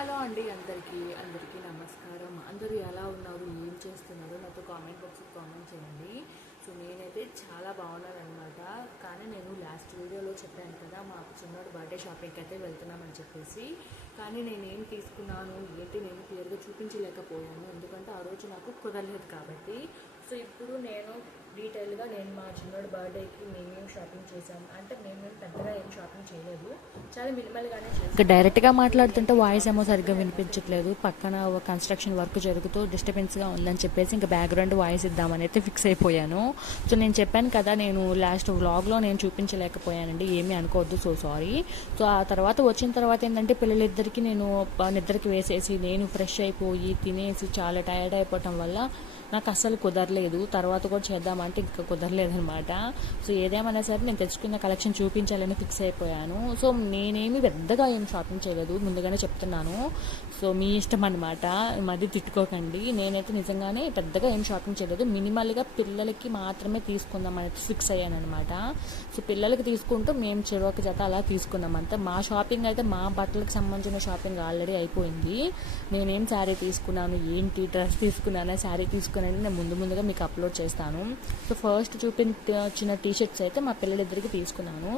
Hello అండి, అందరికీ నమస్కారం. అందరూ ఎలా ఉన్నారు, ఏం చేస్తున్నారు? నాతో కామెంట్ బాక్స్లో కామెంట్ చేయండి. సో నేనైతే చాలా బాగున్నానమాట. కానీ నేను లాస్ట్ వీడియోలో చెప్పాను కదా, మా చిన్నోడు బర్త్డే షాపింగ్కి అయితే వెళ్తున్నామని చెప్పేసి. కానీ నేనేం తీసుకున్నాను ఏంటి నేను క్లియర్గా చూపించలేకపోయాను, ఎందుకంటే ఆ రోజు నాకు కుదరలేదు కాబట్టి. సో ఇప్పుడు నేను డీటెయిల్గా నేను మా చిన్నోడు బర్త్డేకి మేమేం షాపింగ్ చేసాము అంటే మేము పెద్దగా ఏం షాపింగ్ చేయలేదు, చాలా మినిమల్గానే చేసాము. డైరెక్ట్గా మాట్లాడుతుంటే వాయిస్ ఏమో సరిగ్గా వినిపించట్లేదు, పక్కన కన్స్ట్రక్షన్ వర్క్ జరుగుతూ డిస్టర్బెన్స్గా ఉందని చెప్పేసి ఇంకా బ్యాక్గ్రౌండ్ వాయిస్ ఇద్దామని అయితే ఫిక్స్ అయిపోయాను. సో నేను చెప్పాను కదా, నేను లాస్ట్ వ్లాగ్లో నేను చూపించలేకపోయానండి, ఏమీ అనుకోవద్దు, సో సారీ. సో ఆ తర్వాత వచ్చిన తర్వాత ఏంటంటే పిల్లలిద్దరికీ నేను నిద్రకి వేసేసి నేను ఫ్రెష్ అయిపోయి తినేసి చాలా టైర్డ్ అయిపోవటం వల్ల నాకు అస్సలు కుదరలేదు. తర్వాత కూడా చేద్దామంటే ఇంకా కుదరలేదనమాట. సో ఏదేమైనా సరే నేను తెచ్చుకున్న కలెక్షన్ చూపించాలని ఫిక్స్ అయిపోయాను. సో నేనేమి పెద్దగా ఏం షాపింగ్ చేయలేదు, ముందుగానే చెప్తున్నాను. సో మీ ఇష్టం అనమాట, మళ్ళీ తిట్టుకోకండి. నేనైతే నిజంగానే పెద్దగా ఏం షాపింగ్ చేయలేదు, మినిమల్గా పిల్లలకి మాత్రమే తీసుకుందాం అనేది ఫిక్స్ అయ్యాను అనమాట. సో పిల్లలకి తీసుకుంటూ మేము చెరొక జత అలా తీసుకున్నాం అంతే. మా షాపింగ్ అయితే మా బట్టలకు సంబంధించిన షాపింగ్ ఆల్రెడీ అయిపోయింది. నేనేం శారీ తీసుకున్నాను, ఏంటి డ్రెస్ తీసుకున్నాను, శారీ తీసుకున్నాను నేను ముందుగా మీకు అప్లోడ్ చేస్తాను. సో ఫస్ట్ చూపించిన టీషర్ట్స్ అయితే మా పిల్లలిద్దరికి తీసుకున్నాను.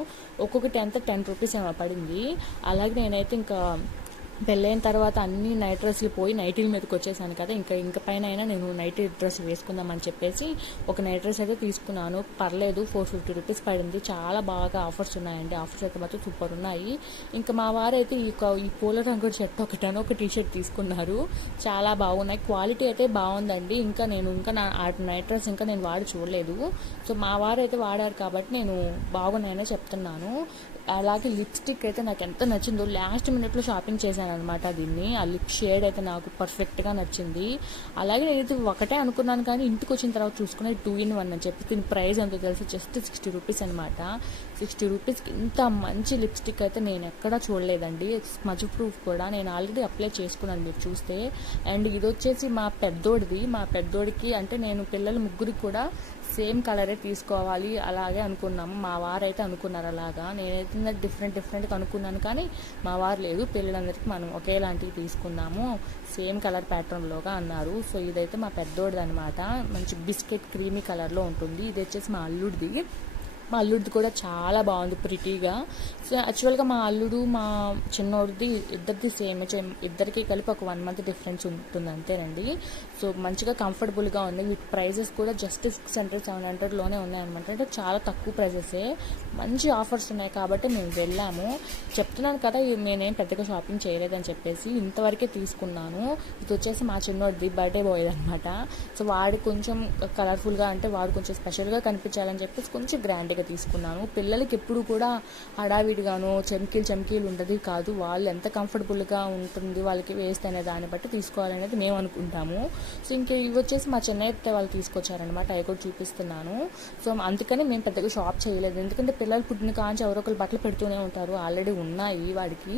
ఒక్కొక్కటి అంతా 10 రూపీస్ ఏమో పడింది. అలాగే నేనైతే ఇంకా పెళ్ళైన తర్వాత అన్ని నైట్ డ్రెస్లు పోయి నైటీల మీదకి వచ్చేసాను కదా, ఇంకా పైన అయినా నేను నైటీ డ్రెస్ వేసుకుందామని చెప్పేసి ఒక నైట్ డ్రెస్ అయితే తీసుకున్నాను. పర్లేదు, 450 రూపీస్ పడింది. చాలా బాగా ఆఫర్స్ ఉన్నాయండి, ఆఫర్స్ అయితే మాత్రం సూపర్ ఉన్నాయి. ఇంకా మా వారైతే ఈ పూల రంగు షర్ట్ ఒక టీషర్ట్ తీసుకున్నారు. చాలా బాగున్నాయి, క్వాలిటీ అయితే బాగుందండి. ఇంకా నా నైట్ డ్రెస్ ఇంకా నేను వాడి చూడలేదు. సో మా వారైతే వాడారు కాబట్టి నేను బాగున్నాయనే చెప్తున్నాను. అలాగే లిప్స్టిక్ అయితే నాకు ఎంత నచ్చిందో, లాస్ట్ మినిట్లో షాపింగ్ చేశాను అనమాట దీన్ని. ఆ లిప్ షేడ్ అయితే నాకు పర్ఫెక్ట్గా నచ్చింది. అలాగే నేనైతే ఒకటే అనుకున్నాను, కానీ ఇంటికి వచ్చిన తర్వాత చూసుకున్నది 2 in 1 అని చెప్పి. దీని ప్రైస్ ఎంతో తెలిసి జస్ట్ 60 రూపీస్ అనమాట. 60 రూపీస్కి ఇంత మంచి లిప్స్టిక్ అయితే నేను ఎక్కడా చూడలేదండి. స్మజ్ ప్రూఫ్ కూడా నేను ఆల్రెడీ అప్లై చేసుకున్నాను మీరు చూస్తే. అండ్ ఇది వచ్చేసి మా పెద్దోడికి అంటే నేను పిల్లల ముగ్గురికి కూడా సేమ్ కలరే తీసుకోవాలి అలాగే అనుకున్నాము. మా వారైతే అనుకున్నారు అలాగా, నేనైతే డిఫరెంట్గా అనుకున్నాను, కానీ మా వారు లేదు, పిల్లలందరికీ మనం ఒకేలాంటివి తీసుకుందాము సేమ్ కలర్ ప్యాటర్న్లోగా అన్నారు. సో ఇదైతే మా పెద్దోడిది అనమాట, మంచి బిస్కెట్ క్రీమీ కలర్లో ఉంటుంది. ఇది వచ్చేసి మా అల్లుడిది కూడా చాలా బాగుంది, ప్రిటీగా. సో యాక్చువల్గా మా అల్లుడు మా చిన్నోడిది ఇద్దరిది సేమ్, ఇద్దరికి కలిపి ఒక 1 month డిఫరెన్స్ ఉంటుంది అంతేనండి. సో మంచిగా కంఫర్టబుల్గా ఉంది. వీటి ప్రైజెస్ కూడా జస్ట్ 600-700లోనే ఉన్నాయన్నమాట, అంటే చాలా తక్కువ ప్రైజెసే. మంచి ఆఫర్స్ ఉన్నాయి కాబట్టి మేము వెళ్ళాము. చెప్తున్నాను కదా, నేనేం పెద్దగా షాపింగ్ చేయలేదని చెప్పేసి ఇంతవరకే తీసుకున్నాను. ఇది వచ్చేసి మా చిన్నోడిది బర్త్డే బాయ్ అనమాట. సో వాడి కొంచెం కలర్ఫుల్గా అంటే వాడు కొంచెం స్పెషల్గా కనిపించాలని చెప్పేసి కొంచెం గ్రాండ్గా తీసుకున్నాను. పిల్లలకి ఎప్పుడు కూడా హడావిడిగాను చమ్కీలు ఉండదు కాదు, వాళ్ళు ఎంత కంఫర్టబుల్గా ఉంటుంది వాళ్ళకి వేస్ట్ అనే దాన్ని బట్టి తీసుకోవాలనేది మేము అనుకుంటాము. సో ఇంకా ఇవి వచ్చేసి మా చెన్నై వాళ్ళు తీసుకొచ్చారనమాట, అవి కూడా చూపిస్తున్నాను. సో అందుకని మేము పెద్దగా షాప్ చేయలేదు, ఎందుకంటే పిల్లలు పుట్టిన కాంచి ఎవరో ఒకరు బట్టలు పెడుతూనే ఉంటారు, ఆల్రెడీ ఉన్నాయి వాడికి.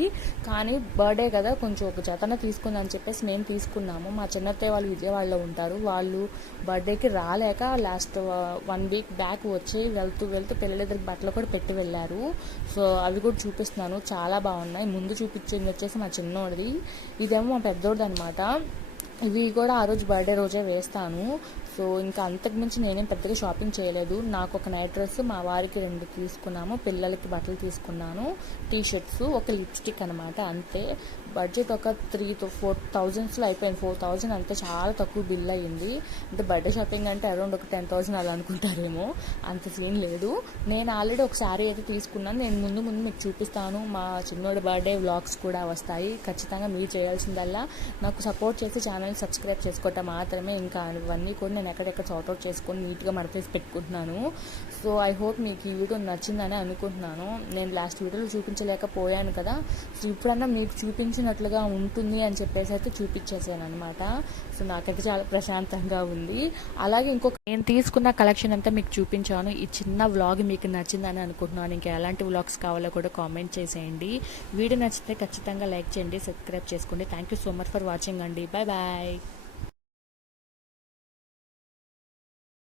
కానీ బర్త్డే కదా, కొంచెం ఒక జతన తీసుకుందని చెప్పేసి మేము తీసుకున్నాము. మా చిన్నత్తయ్య వాళ్ళు విజయవాడలో ఉంటారు, వాళ్ళు బర్త్డేకి రాలేక లాస్ట్ 1 week బ్యాక్ వచ్చి వెళ్తూ పిల్లలిద్దరికి బట్టలు కూడా పెట్టి వెళ్ళారు. సో అవి కూడా చూపిస్తున్నాను, చాలా బాగున్నాయి. ముందు చూపించింది వచ్చేసి మా చిన్నోడిది, ఇదేమో మా పెద్దోడిది అనమాట. ఇవి కూడా ఆ రోజు బర్త్డే రోజే వేస్తాను. సో ఇంకా అంతకుమించి నేనేం పెద్దగా షాపింగ్ చేయలేదు. నాకు ఒక నైట్ డ్రెస్, మా వారికి 2 తీసుకున్నాము, పిల్లలకి బట్టలు తీసుకున్నాను, టీషర్ట్స్, ఒక లిప్స్టిక్ అనమాట, అంతే. బడ్జెట్ ఒక 3,000 to 4,000 అయిపోయింది. 4,000 అంతే, చాలా తక్కువ బిల్ అయ్యింది. అంటే బర్త్డే షాపింగ్ అంటే అరౌండ్ ఒక 10,000 అలా అనుకుంటారేమో, అంత సీన్ లేదు. నేను ఆల్రెడీ ఒక శారీ అయితే తీసుకున్నాను, నేను ముందు మీకు చూపిస్తాను. మా చిన్నోడి బర్త్డే వ్లాగ్స్ కూడా వస్తాయి, ఖచ్చితంగా మీరు చేయాల్సిందల్లా నాకు సపోర్ట్ చేసి ఛానల్ని సబ్స్క్రైబ్ చేసుకోవటం మాత్రమే. ఇంకా ఇవన్నీ కూడా నేను ఎక్కడెక్కడ సార్ట్అవుట్ చేసుకొని నీట్గా మడతేసి పెట్టుకుంటున్నాను. సో ఐ హోప్ మీకు ఈ వీడియో నచ్చిందని అనుకుంటున్నాను. నేను లాస్ట్ వీడియోలో చూపించలేకపోయాను కదా, సో ఇప్పుడన్నా మీకు చూపించినట్లుగా ఉంటుంది అని చెప్పేసి అయితే చూపించేసాను అనమాట. సో నాకైతే చాలా ప్రశాంతంగా ఉంది. అలాగే నేను తీసుకున్న కలెక్షన్ అంతా మీకు చూపించాను. ఈ చిన్న వ్లాగ్ మీకు నచ్చిందని అనుకుంటున్నాను. ఇంకా ఎలాంటి వ్లాగ్స్ కావాలో కూడా కామెంట్ చేసేయండి. వీడియో నచ్చితే ఖచ్చితంగా లైక్ చేయండి, సబ్స్క్రైబ్ చేసుకోండి. Thank you so much for watching అండి. బాయ్.